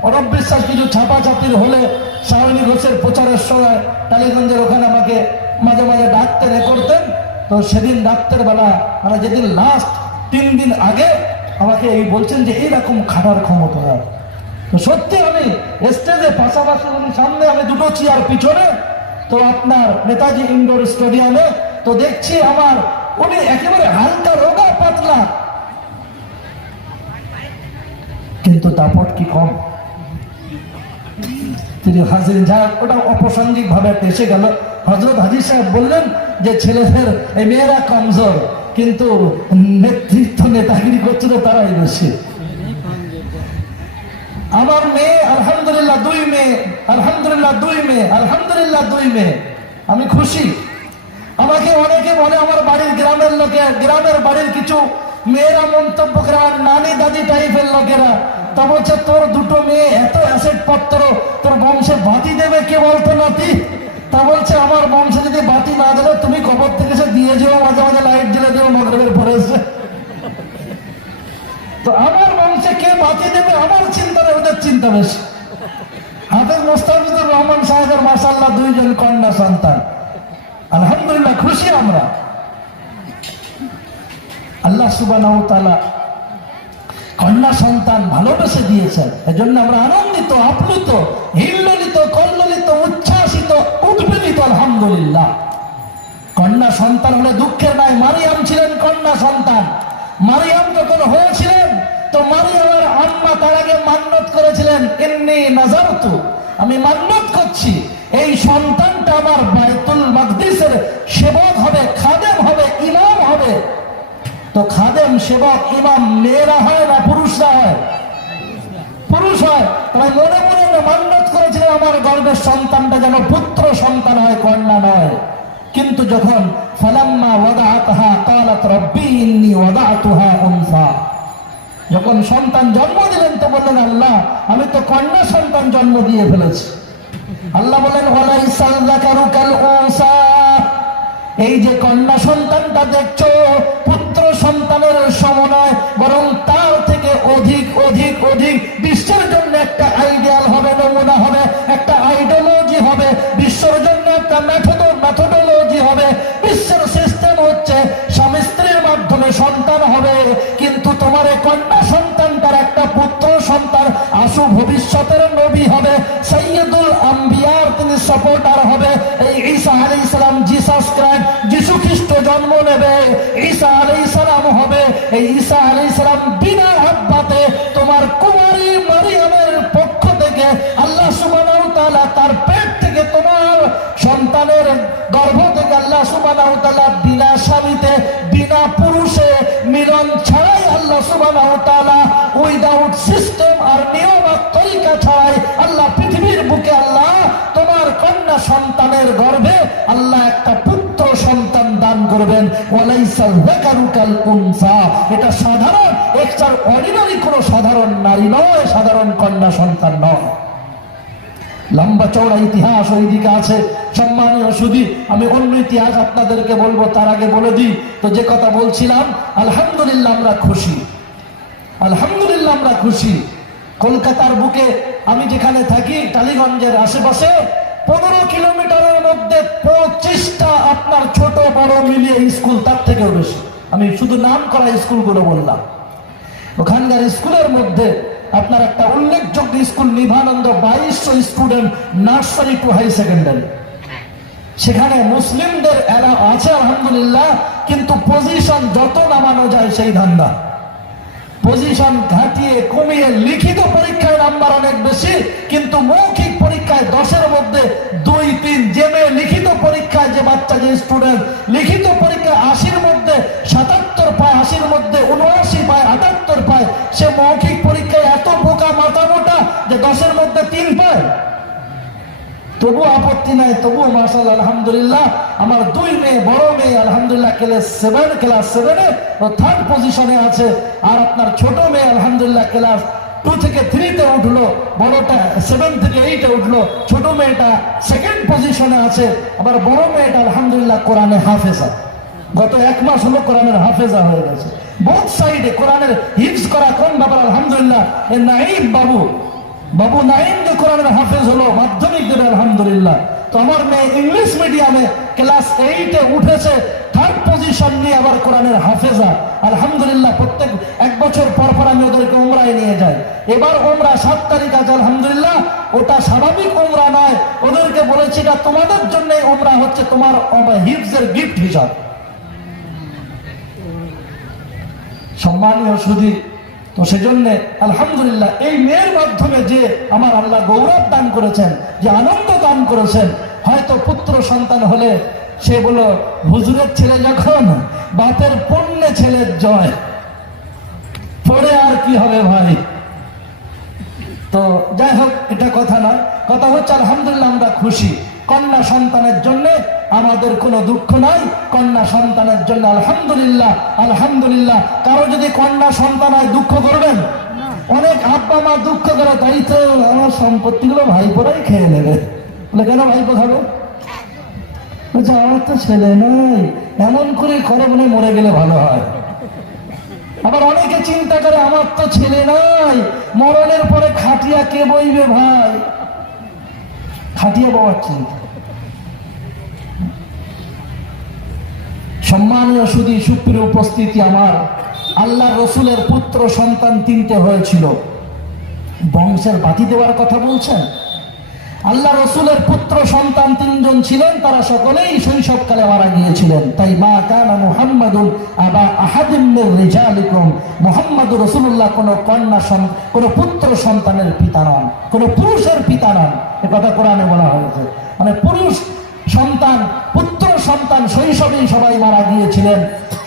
অরব বিশ্বাস কিছু ছাপাছাপির হলে শাইনি ঘোষের প্রচারের সময় টালিগঞ্জের ওখানে আমাকে মাঝে মাঝে ডাকতেন, এ করতেন। তো সেদিন ডাক্তার বেলা, মানে যেদিন লাস্ট 3 দিন আগে আমাকে এই বলছেন যে এইরকম খাটার ক্ষমতা। তো সত্যি আমি স্টেজে পাশাপাশি, উনি সামনে, আমি 2টো চেয়ার পিছনে, তো আপনার নেতাজি ইন্ডোর স্টেডিয়ামে, তো দেখছি আমার উনি একেবারে হালকা রোগা পাতলা, কিন্তু দাপট কি কম। তিনি হাজির যা, ওটা অপ্রাসঙ্গিক ভাবে এসে গেল। হযরত হাজী সাহেব বললেন যে ছেলেদের, এই মেয়েরা কমজোর, কিন্তু নেতৃত্ব নেতাগিরি করছে তো তারাই বেশি। আমার মেয়ে আলহামদুলিল্লাহ 2 মেয়ে, আলহামদুলিল্লাহ 2 মেয়ে, আলহামদুলিল্লাহ 2 মেয়ে, আমি খুশি। আমাকে অনেকে বলে, আমার বাড়ির গ্রামের লোকে, গ্রামের বাড়ির কিছু মেয়েরা মন্তব্য করে, আমার নানি দাদি টাইপের লোকেরা, তা বলছে তোর 2টো মেয়ে, এত অ্যাসেট পত্র, তোর বংশে বাতি দেবে কে বলতো নাতি? তা বলছে আমার বংশে যদি বাতি না দিলে তুমি কবর থেকে এসে দিয়ে যাও, মাঝে মাঝে লাইট জ্বেলে দেবো, মাগরিবের পরে এসে। তো আমার বংশে কে বাতি দেবে আমার চিন্তা নেই, ওদের চিন্তা বেশি। হাফেজ মোস্তাফিজুর রহমান সাহেবের মাশাআল্লাহ 2 জন কন্যা সন্তান, আলহামদুলিল্লাহ খুশি আমরা। আল্লাহ সুবহানাহু ওয়া তাআলা কন্যা সন্তান ভালোবেসে দিয়েছেন, এজন্য আমরা আনন্দিত, আপ্লুত, হিল্লোলিত, কল্লোলিত, উচ্ছ্বাসিত, উদ্বেলিত, আলহামদুলিল্লাহ। কন্যা সন্তান হলে দুঃখের নাই। মারিয়াম ছিলেন কন্যা সন্তান। মারিয়াম যখন হয়েছিলেন তো মারিয়ামের আম্মা তার আগে মান্নত করেছিলেন, ইন্নী নাযারতু, আমি মান্নত করছি এই সন্তানটা আমার বাইতুল মাকদিসের সেবক হবে, খাদেম হবে, ইমাম হবে। তো খাদেম, সেবক, ইমাম মেয়েরা হয় না পুরুষরা হয়? পুরুষ হয়। তাই মনে মনে মান্নত করেছিলেন আমার গর্ভের সন্তানটা যেন পুত্র সন্তান হয়, কন্যা নয়। কিন্তু যখন ফালাম্মা ওয়াদাআতহা ক্বালাত রাব্বি ইন্নী ওয়াদাআতুহা উনসা, যখন সন্তান জন্ম দিলেন তো বললেন, আল্লাহ আমি তো কন্যা সন্তান জন্ম দিয়ে ফেলেছি। আল্লাহ বলেন, ওয়ালাইসাল যাকারু কাল উনসা, এই যে কন্যা সন্তানটা দেখছো পুত্র সন্তানের সম নয়, বরং তার থেকে অধিক অধিক অধিক বিশ্বের জন্য একটা আইডিয়াল হবে, নমুনা হবে, একটা আইডিওলজি হবে, বিশ্বের জন্য একটা মেথোডোলজি হবে। বিশ্বের সিস্টেম হচ্ছে স্বামী স্ত্রীর মাধ্যমে সন্তান হবে, কিন্তু তোমার এই কন্যা সন্তানটার একটা পুত্র সন্তান আশু ভবিষ্যতের নবী হবে, সাইয়্যিদুল আম্বিয়ার তিনি সাপোর্টার হবে। এই ঈসা আলাইহিস সালাম, জিসাস ক্রাইস্ট, যিশু খ্রিস্ট জন্ম নেবে, ঈসা আলাইহিস সালাম হবে। এই ঈসা আলাইহিস সালাম বিনা আব্বাতে তোমার কুমারী মারিয়ামের পক্ষ থেকে আল্লাহ সুবহানাহু ওয়া তাআলা তার পেট থেকে তোমার সন্তানের গর্ভ থেকে আল্লাহ সুবহানাহু ওয়া তাআলা বিনা স্বামীতে বিনা পুরুষে মিলন ছাড়াই আল্লাহ সুবহানাহু ওয়া তাআলা উইদাউট সিস্টেম আর নিয়ম আর তরিকা ছাড়াই আল্লাহ পৃথিবীর বুকে আল্লাহ তোমার কন্যা সন্তানের গর্ভে আল্লাহ একটা পুত্র সন্তান দান করবেন। ওয়ালাইসাল যাকারু কাল উনসা, এটা সাধারণ এক্সট্রা অর্ডিনারি কোনো সাধারণ নারী নয়, সাধারণ কন্যা সন্তান নয়। লম্বা চওড়া ইতিহাস ওইদিকে আছে। সম্মানীয় সুধী, আমি অন্য ইতিহাস আপনাদেরকে বলবো, তার আগে বলে দিই তো যে কথা বলছিলাম, আলহামদুলিল্লাহ আমরা খুশি, আলহামদুলিল্লাহ আমরা খুশি। কলকাতার বুকে আমি যেখানে থাকি টালিগঞ্জের আশেপাশে 15 কিলোমিটারের মধ্যে 25টা আপনার ছোট বড় মিলিয়ে স্কুল, তার থেকেও বেশি। আমি শুধু নাম করা স্কুলগুলো বললাম। ওখানকার স্কুলের মধ্যে আপনার একটা উল্লেখযোগ্য school Nivananda, 2200 student, nursery to high secondary. সেখানে মুসলিমদের এরা আছে আলহামদুলিল্লাহ, কিন্তু পজিশন যত নামানো যায় সেই ধান্দা, পজিশন ঘাটিয়ে কমিয়ে। লিখিত পরীক্ষায় নাম্বার অনেক বেশি, কিন্তু মৌখিক পরীক্ষায় 10-এর মধ্যে 2-3। যে মেয়ে লিখিত পরীক্ষায়, যে বাচ্চা, যে স্টুডেন্ট লিখিত পরীক্ষায় 80-র মধ্যে 77 পায়, 80-র মধ্যে 79 পায়, 78 পায়, সে মৌখিক পরীক্ষায় এত বোকা মাথা মোটা যে 10-এর মধ্যে 3 পায়। তবু আপত্তি নাই, তবু মাশাআল্লাহ আলহামদুলিল্লাহ আমার 2 মেয়ে, বড় মেয়ে আলহামদুলিল্লাহ ক্লাস 7-এ ও 3rd পজিশনে আছে। আর আপনার ছোট মেয়ে আলহামদুলিল্লাহ ক্লাস 2 থেকে 3-তে উঠলো, বড়টা 7 থেকে 8-এ উঠলো, ছোট মেয়েটা 2nd পজিশনে আছে। আবার বড় মেয়েটা আলহামদুলিল্লাহ কোরআনে হাফেজা, গত 1 মাস হলো কোরআনের হাফেজা হয়ে গেছে। বোথ সাইডে কোরআনের হিফজ করা কোন ব্যাপার আলহামদুলিল্লাহ। নাঈম বাবু নাঈম যে কোরআনের হাফেজ হলো, মাধ্যমিক দেবে আলহামদুলিল্লাহ। তো আমার মেয়ে ইংলিশ মিডিয়ামে ক্লাস 8-এ উঠেছে, 3rd পজিশন নিয়ে আবার কোরআনের হাফেজা আলহামদুলিল্লাহ। প্রত্যেক 1 বছর পর পর আমি ওদেরকে উমরায় নিয়ে যাই। এবার উমরা 7 তারিখ আছে আলহামদুলিল্লাহ। ওটা স্বাভাবিক উমরা নয়, ওদেরকে বলেছি এটা তোমাদের জন্য উমরা হচ্ছে, তোমার হিফজের গিফট হিসাব। সম্মানীয় সুধী, তো সেজন্য আলহামদুলিল্লাহ এই মেয়ের মাধ্যমে যে আমার আল্লাহ গৌরব দান করেছেন, যে আনন্দ দান করেছেন। হয়তো পুত্র সন্তান হলে সে বলো, হুজুরের ছেলে যখন, বাপের পুণ্যে ছেলের জয়, পরে আর কি হবে ভাই। তো যাই হোক, এটা কথা নয়, কথা হচ্ছে আলহামদুলিল্লাহ আমরা খুশি। কন্যা সন্তানের জন্য আমাদের কোনো দুঃখ নাই, কন্যা সন্তানের জন্য আলহামদুলিল্লাহ আলহামদুলিল্লাহ। কারো যদি কন্যা সন্তান হয় দুঃখ করবেন? অনেক আব্বা মা দুঃখ করে, তাই তো আমার সম্পত্তিগুলো ভাইপোরাই খেয়ে নেবে। বলে কেন ভাইপো খাবে? বলছে আমার তো ছেলে নয়, এমন করে করে বলে মরে গেলে ভালো হয়। আবার অনেকে চিন্তা করে আমার তো ছেলে নয়, মরণের পরে খাটিয়া কে বইবে ভাই, খাটিয়া বাবার চিন্তা। সম্মানীয় সুধী, সুপ্রিয় উপস্থিতি, আমার আল্লাহ রসুলের পুত্র সন্তান 3টে হয়েছিল। বংশের বাতি দেওয়ার কথা বলছেন, আল্লাহ রসুলের পুত্র সন্তান 3 জন ছিলেন, তারা সকলেই শৈশবকালে মারা গিয়েছিলেন। তাই মা কানা মুহাম্মাদুন আবা আহাদিম মির রিজালিকুম, মুহাম্মদ রাসূলুল্লাহ কোন পুত্র সন্তানের পিতা নন, কোন পুরুষের পিতা নন। এ কথা কোরআনে বলা হয়েছে। মানে পুরুষ সন্তান, পুত্র সন্তান শৈশবেই সবাই মারা গিয়েছিলেন।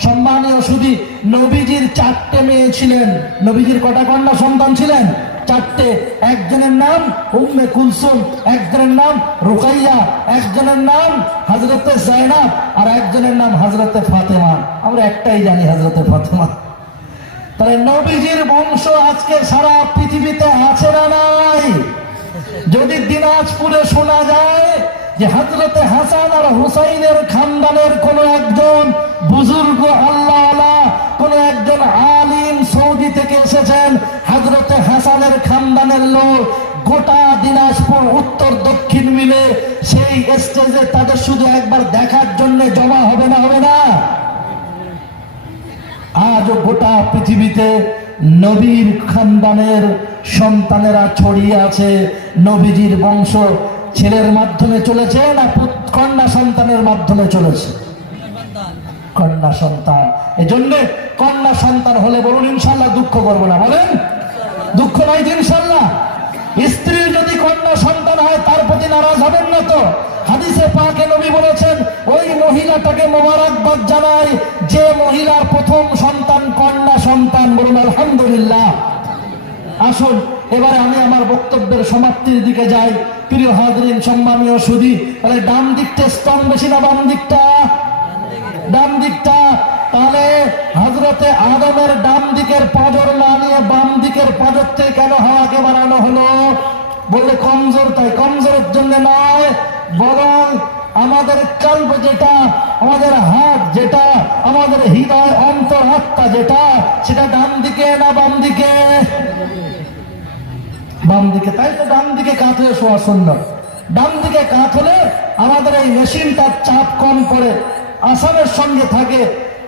সম্মানীয় শুধু নবীজির 4টে মেয়ে ছিলেন। নবীজির কটা কন্যা সন্তান ছিলেন? 4টে। একজনের নাম উম্মে কুলসুম, একজনের নাম রুকাইয়া, একজনের নাম হযরতে যায়নাব, আর একজনের নাম হযরতে ফাতেমা। আমরা একটাই জানি, হযরতে ফাতেমা। তাহলে নবীজির বংশ আজকে সারা পৃথিবীতে আছে না নাই? যদি দিনাজপুরে শোনা যায় যে হযরতে হাসান আর হুসাইনের খানদানের কোন একজন বুজুর্গ আল্লাহওয়ালা, কোন একজন আলিম সৌদি থেকে এসেছেন, হযরতে হাসানের খানদানের লোক, গোটা দিনাজপুর উত্তর দক্ষিণ মিলে সেই স্টেজে তাদের শুধু একবার দেখার জন্য জমা হবে না? হবে না? আজও গোটা পৃথিবীতে নবীর খানদানের সন্তানেরা ছড়িয়ে আছে। নবীজির বংশ ছেলের মাধ্যমে চলেছে না কন্যা সন্তানের মাধ্যমে চলেছে? কন্যা সন্তান। এজন্য কন্যা সন্তান হলে বলুন ইনশাল্লাহ দুঃখ করবো না। বলেন দুঃখ নাই তো ইনশাল্লাহ? স্ত্রীর যদি কন্যা সন্তান হয় তার প্রতি নারাজ হবেন না তো? হাদিসে পাকে নবী বলেছেন ওই মহিলাটাকে মোবারকবাদ জানাই যে মহিলার প্রথম সন্তান কন্যা সন্তান। বলুন আলহামদুলিল্লাহ। আসুন এবারে আমি আমার বক্তব্যের সমাপ্তির দিকে যাই। প্রিয় হাজরিন, সম্মানীয় সুধী, তাহলে ডান দিকটা স্ট্রং বেশি না বাম দিকটা? ডান দিকটা। তাহলে হযরতে আদমের ডান দিকের পাঁজর না নিয়ে বাম দিকের পাঁজরতে কেন হাওয়াকে বানানো হলো? বললে কমজোর, তাই কমজোরের জন্য নয়, বরং আমাদের কল্ব যেটা, আমাদের হাত যেটা, আমাদের হৃদয় অন্তর আত্মা যেটা, সেটা ডান দিকে না বাম দিকে? বাম দিকে। তাই তো ডান দিকে কাত হয়ে শোয়া সুন্নাত। ডান দিকে কাত হলে আমাদের এই মেশিনটার চাপ কম করে আসামের সঙ্গে থাকে,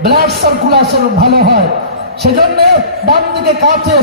ব্লাড সার্কুলেশন ভালো হয়। সেজন্য ডান দিকে কাত হয়ে